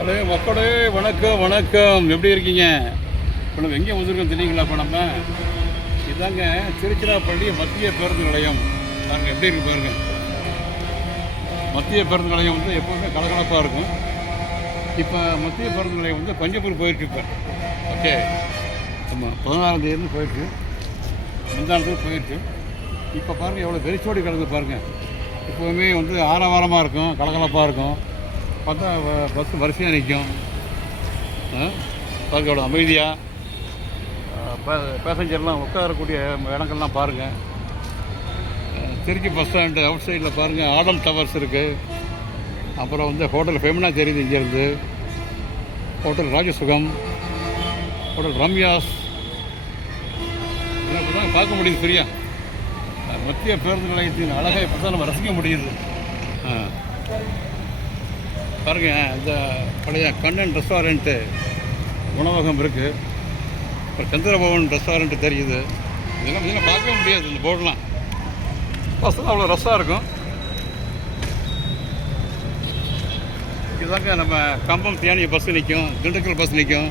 Hello மக்களே வணக்கம் வணக்கம். எப்படி இருக்கீங்க? இப்போ நம்ம எங்கே வந்திருக்கோம் தெரியுங்களா இப்போ நம்ம? இதாங்க திருச்சிராப்பள்ளி மத்திய பேருந்து நிலையம். நாங்கள் எப்படி இருக்கு பாருங்க. மத்திய பேருந்து நிலையம் வந்து எப்போவுமே கலகலப்பாக இருக்கும். இப்போ மத்திய பேருந்து நிலையம் வந்து பஞ்சப்பூர் போயிருக்கு இப்போ. ஓகே. ஆமாம் பதினாறாம் தேதியிருந்து போயிருக்கு. முந்தானத்துக்கு போயிருக்கு. இப்போ பாருங்கள் எவ்வளோ வெறிச்சோடி கிடந்து பாருங்கள் எப்போவுமே வந்து ஆரவாரமாக இருக்கும் கலகலப்பாக இருக்கும். பார்த்தா பஸ் வரிசையாக நிற்கும் பார்க்க எவ்வளோ அமைதியாக பேசஞ்சர்லாம் உட்காரக்கூடிய இடங்கள்லாம் பாருங்கள் திருச்சி பஸ் ஸ்டாண்டு அவுட் சைடில் பாருங்கள் ஆடல் டவர்ஸ் இருக்குது அப்புறம் வந்து ஹோட்டல் ஃபெமினா தெரியுது இங்கேருந்து. ஹோட்டல் ராஜசுகம். ஹோட்டல் ரம்யாஸ். இதெல்லாம் இப்போ தான் பார்க்க முடியுது சரியா? மத்திய பேருந்து நிலையத்தின் அழகாக இப்போ தான் நம்ம ரசிக்க முடியுது. ஆ. பாருங்க இந்த பழைய கண்ணன் ரெஸ்டாரண்ட்டு உணவகம் இருக்குது அப்புறம் சந்திரபவன் ரெஸ்டாரண்ட்டு தெரியுது. இதெல்லாம் பார்த்தீங்கன்னா பார்க்கவே முடியாது இந்த போர்டெலாம் ஃபஸ்ட்டு அவ்வளோ ரஷ்ஷாக இருக்கும். இதுதாங்க நம்ம கம்பம் தேனி பஸ்ஸு நிற்கும் திண்டுக்கல் பஸ் நிற்கும்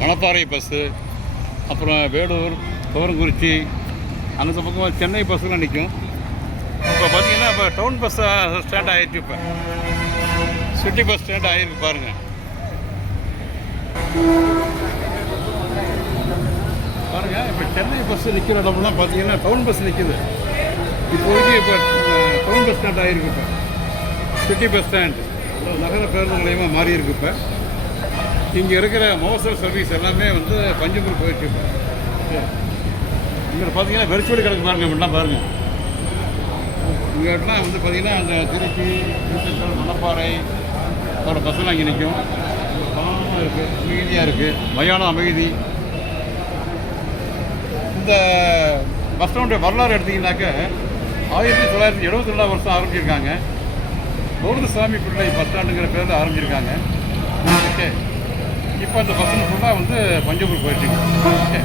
மணப்பாறை பஸ்ஸு அப்புறம் வேடூர் துவரங்குறிச்சி அந்த பக்கம் சென்னை பஸ்ஸுலாம் நிற்கும் இப்போ பார்த்தீங்கன்னா இப்போ டவுன் பஸ்ஸாக ஸ்டாண்ட் ஆகிடுச்சு இப்போ. சிட்டி பஸ் ஸ்டாண்ட் ஆகிருக்கு பாருங்கள் பாருங்கள் இப்போ சென்னை பஸ் நிற்கிற இடம்லாம் பார்த்தீங்கன்னா டவுன் பஸ் நிற்கிது இப்போதைக்கு இப்போ டவுன் பஸ் ஸ்டாண்ட் ஆகிருக்கு இப்போ. சிட்டி பஸ் ஸ்டாண்ட் நகர பேருந்து நிலையமாக மாறி இருக்கு இப்போ. இங்கே இருக்கிற மோசல் சர்வீஸ் எல்லாமே வந்து பஞ்சபூர் போயிடுச்சு இப்போ இங்கே பார்த்தீங்கன்னா வெறிச்சோடி கிடக்கு பாருங்க இப்படிலாம் பாருங்கள் இங்கே வந்து பார்த்தீங்கன்னா அந்த திருச்சி திருச்செந்தூர் மணப்பாறை அதோட பஸ்ஸெல்லாம் இங்கே நிற்கும் பாவமாக இருக்குது அமைதியாக இருக்குது மயானம் அமைதி. இந்த பஸ் ஸ்டாண்டுடைய வரலாறு எடுத்திங்கனாக்க ஆயிரத்தி தொள்ளாயிரத்தி எழுபத்தி ரெண்டாம் வருஷம் ஆரம்பிச்சிருக்காங்க. கோவிந்தசாமி பிள்ளை பஸ் ஸ்டாண்டுங்கிற பேரில் ஆரம்பிச்சிருக்காங்க. ஓகே. இப்போ அந்த பஸ்ஸு ஃபுல்லாக வந்து பஞ்சபூர் போயிடுச்சு ஓகே.